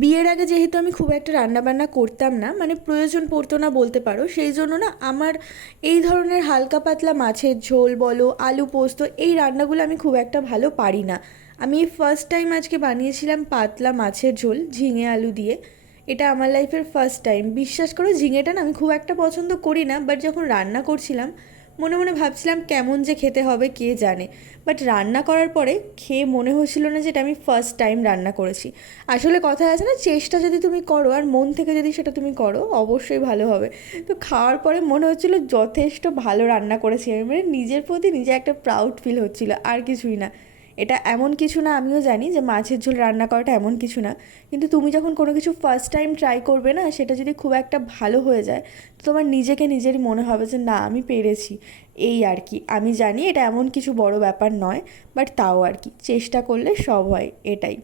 বিয়ের আগে যেহেতু আমি খুব একটা রান্নাবান্না করতাম না, মানে প্রয়োজন পড়তো না বলতে পারো, সেই জন্য না আমার এই ধরনের হালকা পাতলা মাছের ঝোল বলো, আলু পোস্ত, এই রান্নাগুলো আমি খুব একটা ভালো পারি না। আমি ফার্স্ট টাইম আজকে বানিয়েছিলাম পাতলা মাছের ঝোল ঝিঙে আলু দিয়ে। এটা আমার লাইফের ফার্স্ট টাইম। বিশ্বাস করো, ঝিঙেটা না আমি খুব একটা পছন্দ করি না, বাট যখন রান্না করছিলাম মনে মনে ভাবছিলাম কেমন যে খেতে হবে কে জানে। বাট রান্না করার পরে খেয়ে মনে হচ্ছিল না যে এটা আমি ফার্স্ট টাইম রান্না করেছি। আসলে কথা আছে না, চেষ্টা যদি তুমি করো আর মন থেকে যদি সেটা তুমি করো, অবশ্যই ভালো হবে। তো খাওয়ার পরে মনে হচ্ছিল যথেষ্ট ভালো রান্না করেছি আমি, মানে নিজের প্রতি নিজে একটা প্রাউড ফিল হচ্ছিল, আর কিছুই না। এটা এমন কিছু না, আমিও জানি যে মাছের ঝোল রান্না করাটা এমন কিছু না, কিন্তু তুমি যখন কোনো কিছু ফার্স্ট টাইম ট্রাই করবে না, সেটা যদি খুব একটা ভালো হয়ে যায় তো তোমার নিজেকে নিজেরই মনে হবে যে না, আমি পেরেছি। এই আর কি। আমি জানি এটা এমন কিছু বড় ব্যাপার নয়, বাট তাও আর কি, চেষ্টা করলে সব হয়, এটাই।